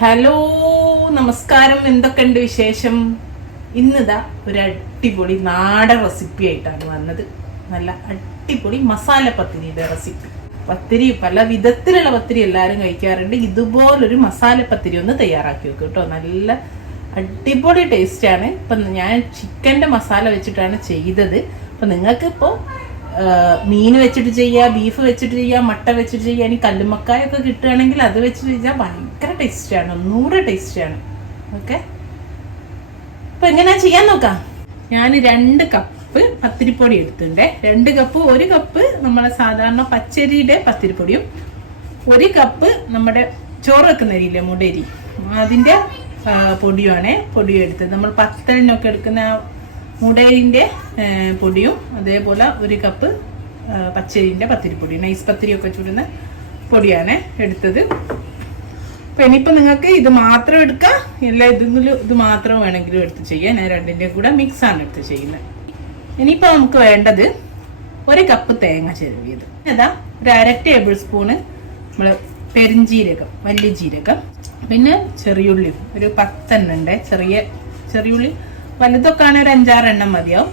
Hello നമസ്കാരം, എന്തൊക്കെയുണ്ട് വിശേഷം? ഇന്നിതാ ഒരു അടിപൊളി നാടൻ റെസിപ്പി ആയിട്ടാണ് വന്നത്. നല്ല അടിപൊളി മസാല പത്തിരിയുടെ റെസിപ്പി. പത്തിരി പല വിധത്തിലുള്ള പത്തിരി എല്ലാവരും കഴിക്കാറുണ്ട്. ഇതുപോലൊരു മസാല പത്തിരി ഒന്ന് തയ്യാറാക്കി വെക്കും കേട്ടോ. നല്ല അടിപൊളി ടേസ്റ്റാണ്. ഇപ്പം ഞാൻ ചിക്കൻ്റെ മസാല വെച്ചിട്ടാണ് ചെയ്തത്. അപ്പം നിങ്ങൾക്ക് ഇപ്പോൾ മീൻ വെച്ചിട്ട് ചെയ്യുക, ബീഫ് വെച്ചിട്ട് ചെയ്യുക, മട്ട വെച്ചിട്ട് ചെയ്യുക, ഇനി കല്ലുമ്മക്കായൊക്കെ കിട്ടുകയാണെങ്കിൽ അത് വെച്ചിട്ട് ചെയ്താൽ ഭയങ്കര ടേസ്റ്റാണ്, ഒന്നുകൂടെ ടേസ്റ്റാണ്. ഓക്കെ, അപ്പോൾ എങ്ങനെയാ ചെയ്യാൻ നോക്കാം. ഞാൻ 2 കപ്പ് പത്തിരിപ്പൊടി എടുത്തിട്ടുണ്ട്. 2 കപ്പ്, 1 കപ്പ് നമ്മളെ സാധാരണ പച്ചരിയുടെ പത്തിരിപ്പൊടിയും 1 കപ്പ് നമ്മുടെ ചോറ് വെക്കുന്ന അരിയില്ലേ, മുടരി, അതിൻ്റെ പൊടിയുമാണ് എടുത്തത്. നമ്മൾ പത്തലിനൊക്കെ എടുക്കുന്ന മുടരിൻ്റെ പൊടിയും അതേപോലെ 1 കപ്പ് പച്ചരിൻ്റെ പത്തിരിപ്പൊടി, നൈസ് പത്തിരിയൊക്കെ ചുടുന്ന പൊടിയാണ് എടുത്തത്. അപ്പം ഇനിയിപ്പോൾ നിങ്ങൾക്ക് ഇത് മാത്രം എടുക്കാം, എല്ലാ ഇത് മാത്രം വേണമെങ്കിലും എടുത്ത് ചെയ്യാം. ഞാൻ 2ൻ്റെ കൂടെ മിക്സാണ് എടുത്ത് ചെയ്യുന്നത്. ഇനിയിപ്പോൾ നമുക്ക് വേണ്ടത് 1 കപ്പ് തേങ്ങ ചിരവിയത്, അതാ ഒരു 1/2 ടേബിൾ സ്പൂണ് നമ്മൾ പെരിഞ്ജീരകം, വലിയ ജീരകം, പിന്നെ ചെറിയുള്ളി ഒരു 10 എണ്ണം ഉണ്ട്. ചെറിയുള്ളി വലുതൊക്കെ ആണെങ്കിൽ ഒരു 5-6 എണ്ണം മതിയാവും.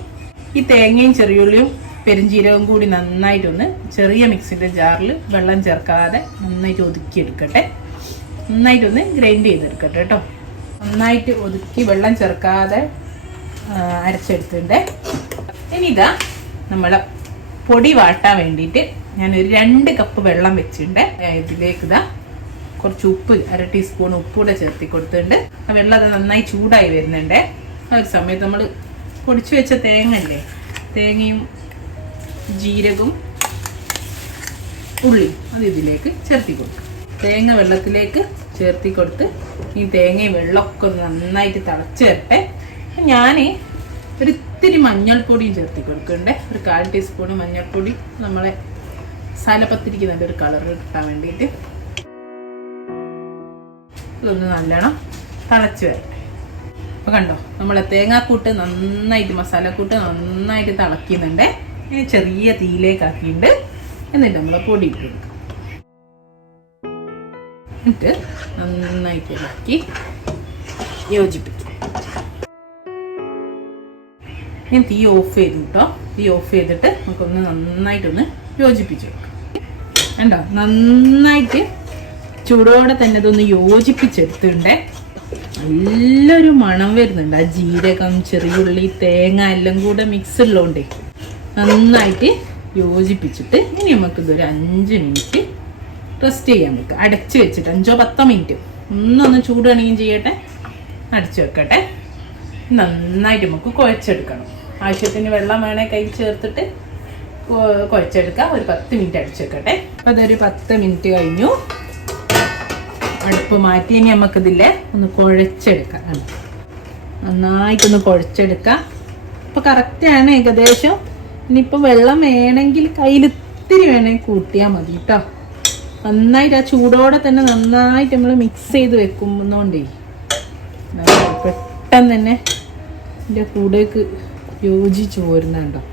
ഈ തേങ്ങയും ചെറിയുള്ളിയും പെരിഞ്ജീരകവും കൂടി നന്നായിട്ടൊന്ന് ചെറിയ മിക്സിൻ്റെ ജാറിൽ വെള്ളം ചേർക്കാതെ നന്നായിട്ട് ഒതുക്കിയെടുക്കട്ടെ. നന്നായിട്ടൊന്ന് ഗ്രൈൻഡ് ചെയ്തെടുക്കട്ടെ കേട്ടോ. നന്നായിട്ട് ഒതുക്കി വെള്ളം ചേർക്കാതെ അരച്ചെടുത്തിട്ടുണ്ട്. ഇനി ഇതാ നമ്മളെ പൊടി വാട്ടാൻ വേണ്ടിയിട്ട് ഞാനൊരു 2 കപ്പ് വെള്ളം വെച്ചിട്ടുണ്ട്. ഇതിലേക്ക് ഇതാ കുറച്ച് ഉപ്പ്, 1/2 ടീസ്പൂൺ ഉപ്പൂടെ ചേർത്തി കൊടുത്തിട്ടുണ്ട്. ആ വെള്ളം അത് നന്നായി ചൂടായി വരുന്നുണ്ട്. ആ ഒരു സമയത്ത് നമ്മൾ പൊടിച്ചു വെച്ച തേങ്ങ, തേങ്ങയും ജീരകവും ഉള്ളിയും അത് ഇതിലേക്ക് ചേർത്തി കൊടുക്കും. തേങ്ങ വെള്ളത്തിലേക്ക് ചേർത്തി കൊടുത്ത് ഈ തേങ്ങയും വെള്ളമൊക്കെ നന്നായിട്ട് തിളച്ച് വരട്ടെ. ഞാൻ ഒരു ഇത്തിരി മഞ്ഞൾപ്പൊടിയും ചേർത്തി കൊടുക്കുന്നുണ്ട്. ഒരു 1/4 ടീസ്പൂൺ മഞ്ഞൾപ്പൊടി നമ്മളെ മസാലപ്പത്തിരിക്ക് നല്ലൊരു കളർ കിട്ടാൻ വേണ്ടിയിട്ട്. ഇതൊന്ന് നല്ലോണം തിളച്ച് വരട്ടെ. അപ്പോൾ കണ്ടോ, നമ്മളെ തേങ്ങാക്കൂട്ട് നന്നായിട്ട്, മസാലക്കൂട്ട് നന്നായിട്ട് തിളക്കുന്നുണ്ട്. ഇനി ചെറിയ തീയിലേക്ക് ആക്കിയിട്ട് എന്നിട്ട് നമ്മൾ പൊടി ഇട്ട് കൊടുക്കാം. എന്നിട്ട് നന്നായിട്ട് ഇളക്കി യോജിപ്പിക്കും. ഞാൻ തീ ഓഫ് ചെയ്തു കേട്ടോ. തീ ഓഫ് ചെയ്തിട്ട് നമുക്കൊന്ന് നന്നായിട്ടൊന്ന് യോജിപ്പിച്ച് വെക്കാം. കണ്ടോ, നന്നായിട്ട് ചൂടോടെ തന്നെ ഇതൊന്ന് യോജിപ്പിച്ചെടുത്തിട്ടുണ്ട്. നല്ലൊരു മണം വരുന്നുണ്ട്. ആ ജീരകം, ചെറിയുള്ളി, തേങ്ങ എല്ലാം കൂടെ മിക്സ് ഉള്ളതുകൊണ്ട് നന്നായിട്ട് യോജിപ്പിച്ചിട്ട് ഇനി നമുക്കിതൊരു 5 മിനിറ്റ് റെസ്റ്റ് ചെയ്യാൻ വെക്കാം. അടച്ച് വെച്ചിട്ട് 5-10 മിനിറ്റ് ഒന്നൊന്ന് ചൂടാണെങ്കിൽ ചെയ്യട്ടെ, അടച്ചു വെക്കട്ടെ. നന്നായിട്ട് നമുക്ക് കുഴച്ചെടുക്കണം. ആവശ്യത്തിന് വെള്ളം വേണേൽ കൈ ചേർത്തിട്ട് കുഴച്ചെടുക്കാം. ഒരു 10 മിനിറ്റ് അടച്ചു വെക്കട്ടെ. അപ്പോൾ അതൊരു 10 മിനിറ്റ് കഴിഞ്ഞു. അടുപ്പ് മാറ്റി ഇനി നമുക്കിതില്ലേ ഒന്ന് കുഴച്ചെടുക്കാം. നന്നായിട്ടൊന്ന് കുഴച്ചെടുക്കാം. ഇപ്പോൾ കറക്റ്റാണ് ഏകദേശം. ഇനിയിപ്പോൾ വെള്ളം വേണമെങ്കിൽ കയ്യിൽ ഇത്തിരി വേണമെങ്കിൽ കൂട്ടിയാൽ മതി കേട്ടോ. നന്നായിട്ട് ആ ചൂടോടെ തന്നെ നന്നായിട്ട് നമ്മൾ മിക്സ് ചെയ്ത് വെക്കുമ്പോണ്ടേ പെട്ടെന്ന് തന്നെ ഇതിൻ്റെ കൂടേക്ക് യോജിച്ച് പോരുന്നുണ്ടോ.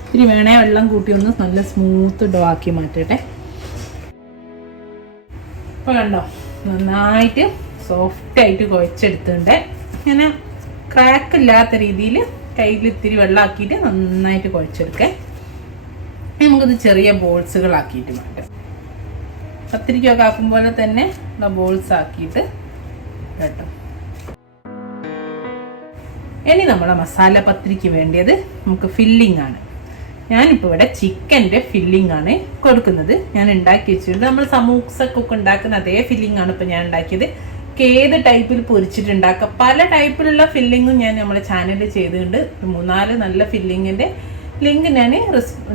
ഇത്തിരി വേണേ വെള്ളം കൂട്ടി ഒന്ന് നല്ല സ്മൂത്ത് ഡോ ആക്കി മാറ്റട്ടെ. ഇപ്പോൾ കണ്ടോ, നന്നായിട്ട് സോഫ്റ്റായിട്ട് കുഴച്ചെടുത്തിട്ടുണ്ട്. ഇങ്ങനെ ക്രാക്ക് ഇല്ലാത്ത രീതിയിൽ കയ്യിൽ ഇത്തിരി വെള്ളമാക്കിയിട്ട് നന്നായിട്ട് കുഴച്ചെടുക്കേ. നമുക്കിത് ചെറിയ ബോൾസുകളാക്കിയിട്ട് മാറ്റാം. പത്തിരിക്കൊക്കെ ആക്കും പോലെ തന്നെ ബോൾസ് ആക്കിയിട്ട് കേട്ടോ. ഇനി നമ്മളെ മസാല പത്തിരിക്ക് വേണ്ടിയത് നമുക്ക് ഫില്ലിംഗ് ആണ്. ഞാനിപ്പോൾ ഇവിടെ ചിക്കൻ്റെ ഫില്ലിംഗ് ആണ് കൊടുക്കുന്നത്. ഞാൻ ഉണ്ടാക്കി വെച്ചിട്ടുണ്ട്. നമ്മൾ സമൂസക്കൊക്കെ ഉണ്ടാക്കുന്ന അതേ ഫില്ലിംഗ് ആണ് ഇപ്പോൾ ഞാൻ ഉണ്ടാക്കിയത്. ഏത് ടൈപ്പിൽ പൊരിച്ചിട്ടുണ്ടാക്കുക, പല ടൈപ്പിലുള്ള ഫില്ലിങ്ങും ഞാൻ നമ്മുടെ ചാനലിൽ ചെയ്തിട്ടുണ്ട്. 3-4 നല്ല ഫില്ലിങ്ങിൻ്റെ ലിങ്ക് ഞാൻ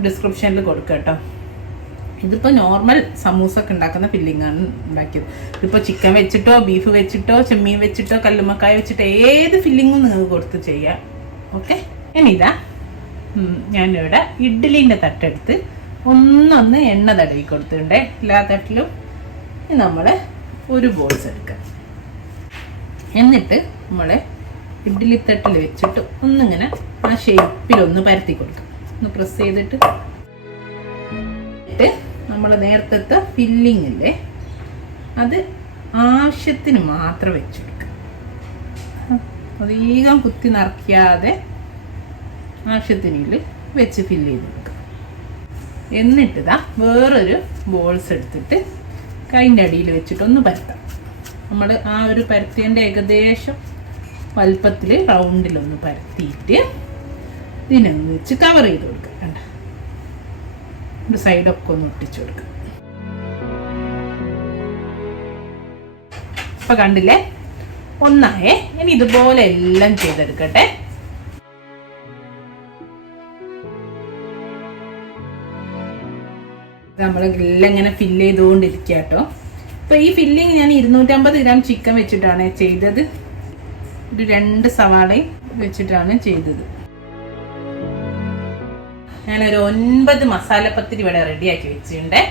ഡിസ്ക്രിപ്ഷനിൽ കൊടുക്കാം കേട്ടോ. ഇതിപ്പോൾ നോർമൽ സമൂസൊക്കെ ഉണ്ടാക്കുന്ന ഫില്ലിംഗ് ആണ് ഉണ്ടാക്കിയത്. ഇതിപ്പോൾ ചിക്കൻ വെച്ചിട്ടോ, ബീഫ് വെച്ചിട്ടോ, ചെമ്മീൻ വെച്ചിട്ടോ, കല്ലുമ്മക്കായ വെച്ചിട്ടോ ഏത് ഫില്ലിങ്ങും നിങ്ങൾക്ക് കൊടുത്ത് ചെയ്യാം. ഓക്കെ, ഇനിതാ ഞാനിവിടെ ഇഡ്ഡലീൻ്റെ തട്ടെടുത്ത് ഒന്നൊന്ന് എണ്ണ തടവി കൊടുത്തിട്ടുണ്ട്. എല്ലാ തട്ടിലും നമ്മൾ ഒരു ബോൾസ് എടുക്കാം. എന്നിട്ട് നമ്മൾ ഇഡ്ഡലി തട്ടിൽ വെച്ചിട്ട് ഒന്നിങ്ങനെ ആ ഷേപ്പിലൊന്ന് പരത്തി കൊടുക്കാം. ഒന്ന് പ്രസ് ചെയ്തിട്ട് നമ്മൾ നേരത്തെ ഫില്ലിംഗ് ഇല്ലേ അത് ആവശ്യത്തിന് മാത്രം വെച്ച് കൊടുക്കുക. അധികം കുത്തി നിറയ്ക്കാതെ ആവശ്യത്തിന് വെച്ച് ഫില്ല് ചെയ്ത് കൊടുക്കുക. എന്നിട്ട് വേറൊരു ബോൾസ് എടുത്തിട്ട് കൈൻ്റെ അടിയിൽ വെച്ചിട്ടൊന്ന് പരത്താം. നമ്മൾ ആ ഒരു പരത്തിയതിൻ്റെ ഏകദേശം വലുപ്പത്തിൽ റൗണ്ടിലൊന്ന് പരത്തിയിട്ട് ഇതിനൊന്ന് വെച്ച് കവർ ചെയ്ത് കൊടുക്കുക. കണ്ട ഒരു സൈഡൊക്കെ ഒന്ന് ഒട്ടിച്ചു കൊടുക്കുക. അപ്പൊ കണ്ടില്ലേ, ഒന്നായേ. ഇനി ഇതുപോലെ എല്ലാം ചെയ്തെടുക്കട്ടെ. നമ്മളെല്ലാം ഇങ്ങനെ ഫില്ല് ചെയ്തുകൊണ്ടിരിക്കുക കേട്ടോ. അപ്പൊ ഈ ഫില്ലിങ് ഞാൻ 250 ഗ്രാം ചിക്കൻ വെച്ചിട്ടാണ് ചെയ്തത്. ഒരു 2 സവാളയും വെച്ചിട്ടാണ് ചെയ്തത്. ഞാനൊരു 9 മസാലപ്പത്തിരി ഇവിടെ റെഡിയാക്കി വെച്ചിട്ടുണ്ട്.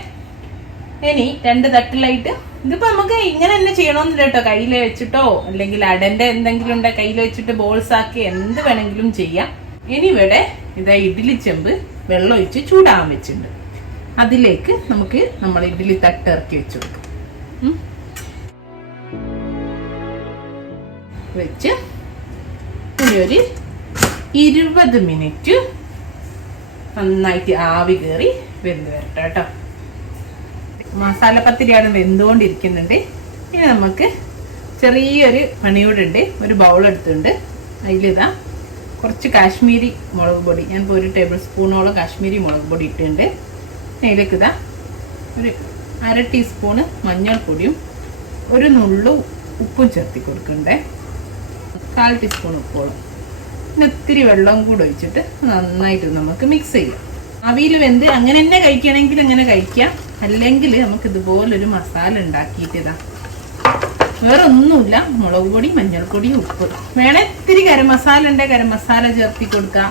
ഇനി 2 തട്ടിലായിട്ട് ഇതിപ്പോ നമുക്ക് ഇങ്ങനെ തന്നെ ചെയ്യണമെന്നില്ല കേട്ടോ. കയ്യിൽ വെച്ചിട്ടോ അല്ലെങ്കിൽ അടന്റെ എന്തെങ്കിലും ഉണ്ടെ കയ്യിൽ വെച്ചിട്ട് ബോൾസ് ആക്കി എന്ത് വേണമെങ്കിലും ചെയ്യാം. ഇനി ഇവിടെ ഇതാ ഇഡ്ഡലി ചെമ്പ് വെള്ളം ഒഴിച്ച് ചൂടാൻ വെച്ചിട്ടുണ്ട്. അതിലേക്ക് നമുക്ക് നമ്മൾ ഇഡ്ഡലി തട്ട് ഇറക്കി വെച്ച് കൊടുക്കാം. വെച്ച് ഒരു 20 മിനിറ്റ് നന്നായിട്ട് ആവി കയറി വെന്ത് വരട്ടെ കേട്ടോ. മസാലപ്പത്തിരിയാണ് വെന്തുകൊണ്ടിരിക്കുന്നുണ്ട്. ഇനി നമുക്ക് ചെറിയൊരു പണിയോടുണ്ട്. ഒരു ബൗൾ എടുത്തിട്ടുണ്ട്. അതിലിതാ കുറച്ച് കാശ്മീരി മുളക് പൊടി, ഞാനിപ്പോൾ 1 ടേബിൾ സ്പൂണോളം കാശ്മീരി മുളക് പൊടി ഇട്ടിട്ടുണ്ട്. അതിലേക്ക് ഇതാ ഒരു 1/2 ടീസ്പൂണ് മഞ്ഞൾപ്പൊടിയും 1 നുള്ളു ഉപ്പും ചേർത്തി കൊടുക്കണ്ടേ. 1/4 ടീസ്പൂൺ ഉപ്പോളം. പിന്നെ ഇത്തിരി വെള്ളം കൂടെ ഒഴിച്ചിട്ട് നന്നായിട്ട് നമുക്ക് മിക്സ് ചെയ്യാം. അവിയിൽ വെന്ത് അങ്ങനെ തന്നെ കഴിക്കണമെങ്കിൽ അങ്ങനെ കഴിക്കാം. അല്ലെങ്കിൽ നമുക്ക് ഇതുപോലൊരു മസാല ഉണ്ടാക്കിയിട്ട് ഇതാ വേറെ ഒന്നുമില്ല, മുളക് പൊടി മഞ്ഞൾപ്പൊടി ഉപ്പ്. വേണേ ഇത്തിരി ഗരം മസാല ഉണ്ടെങ്കിൽ ഗരം മസാല ചേർത്തി കൊടുക്കാം.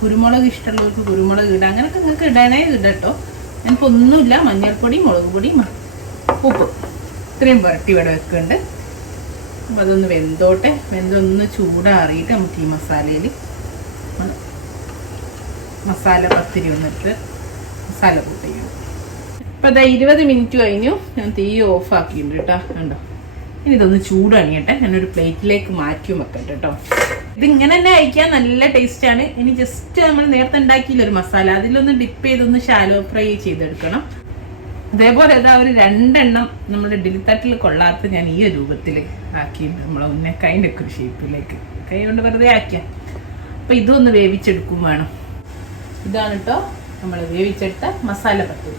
കുരുമുളക് ഇഷ്ടമുള്ളവർക്ക് കുരുമുളക് ഇടാം. അങ്ങനെയൊക്കെ നിങ്ങൾക്ക് ഇടണേ ഇടട്ടോ. ഞാനിപ്പോൾ ഒന്നുമില്ല, മഞ്ഞൾപ്പൊടി മുളക് പൊടി ഉപ്പ് ഇത്രയും പുരട്ടി ഇവിടെ വെക്കുന്നുണ്ട്. അപ്പം അതൊന്ന് വെന്തോട്ടെ. വെന്തൊന്ന് ചൂടാറിയിട്ട് നമുക്ക് ഈ മസാലയിൽ മസാല പത്തിരി ഒന്നിട്ട് മസാല കൂട്ടി ചെയ്യും. ഇപ്പം അതാ 20 മിനിറ്റ് കഴിഞ്ഞു. ഞാൻ തീ ഓഫ് ആക്കിയിട്ടുണ്ട് കേട്ടോ. കണ്ടോ, ഇനി ഇതൊന്ന് ചൂടണിയട്ടെ. ഞാനൊരു പ്ലേറ്റിലേക്ക് മാറ്റി വെക്കട്ടെ കേട്ടോ. ഇതിങ്ങനെ തന്നെ കഴിക്കാൻ നല്ല ടേസ്റ്റാണ്. ഇനി ജസ്റ്റ് നമ്മൾ നേരത്തെ ഉണ്ടാക്കിയില്ല ഒരു മസാല, അതിലൊന്ന് ഡിപ്പ് ചെയ്തൊന്ന് ഷാലോ ഫ്രൈ ചെയ്തെടുക്കണം. അതേപോലെ ഇതാ ഒരു 2 എണ്ണം നമ്മുടെ ഇഡ്ഡലി തട്ടിൽ കൊള്ളാത്ത ഞാൻ ഈ ഒരു രൂപത്തിൽ ആക്കിയിട്ടുണ്ട്. നമ്മളെ ഉന്നക്കായിൻ്റെ ഒക്കെ ഒരു ഷേപ്പിലേക്ക് കൈ കൊണ്ട് വെറുതെ ആക്കിയാൽ. അപ്പം ഇതൊന്ന് വേവിച്ചെടുക്കും വേണം. ഇതാണ് കേട്ടോ നമ്മൾ വേവിച്ചെടുത്ത മസാല പത്തിരി.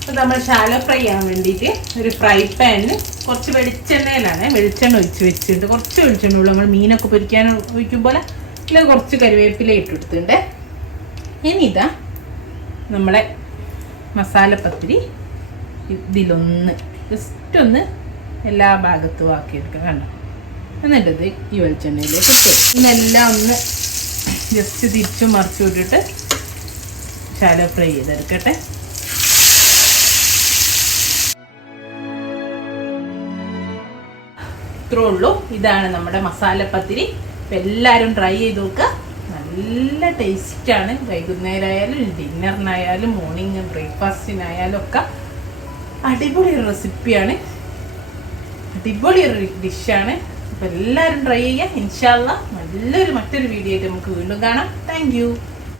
അപ്പോൾ നമ്മൾ ഷാലോ ഫ്രൈ ചെയ്യാൻ വേണ്ടിയിട്ട് ഒരു ഫ്രൈ പാനിൽ കുറച്ച് വെളിച്ചെണ്ണയിലാണ് വെളിച്ചെണ്ണ ഒഴിച്ച് വെച്ചിട്ടുണ്ട്. കുറച്ച് വെളിച്ചെണ്ണ ഉള്ളൂ. നമ്മൾ മീനൊക്കെ പൊരിക്കാൻ ഒഴിക്കും പോലെ ഇതിൽ കുറച്ച് കറിവേപ്പില ഇട്ടെടുത്തിട്ടുണ്ട്. ഇനി ഇതാ നമ്മളെ മസാലപ്പത്തിരി ഇതിലൊന്ന് ജസ്റ്റ് ഒന്ന് എല്ലാ ഭാഗത്തും ആക്കിയെടുക്കാം. കണ്ടോ, എന്നിട്ടത് ഈ വെളിച്ചെണ്ണയിലേക്ക് ഇട്ട് ഇതെല്ലാം ഒന്ന് ജസ്റ്റ് തിരിച്ചും മറിച്ചു വിട്ടിട്ട് ഷാലോ ഫ്രൈ ചെയ്തെടുക്കട്ടെ. ഇത്രേ ഉള്ളൂ. ഇതാണ് നമ്മുടെ മസാലപ്പത്തിരി. അപ്പം എല്ലാവരും ട്രൈ ചെയ്ത് നോക്കുക. നല്ല ടേസ്റ്റാണ്. വൈകുന്നേരമായാലും ഡിന്നറിനായാലും മോർണിംഗ് ബ്രേക്ക്ഫാസ്റ്റിനായാലും ഒക്കെ അടിപൊളി ഒരു റെസിപ്പിയാണ്, അടിപൊളി ഒരു ഡിഷാണ്. അപ്പം എല്ലാവരും ട്രൈ ചെയ്യുക. ഇൻഷാ അല്ലാഹ് മറ്റൊരു വീഡിയോ ആയിട്ട് നമുക്ക് വീണ്ടും കാണാം. Thank you.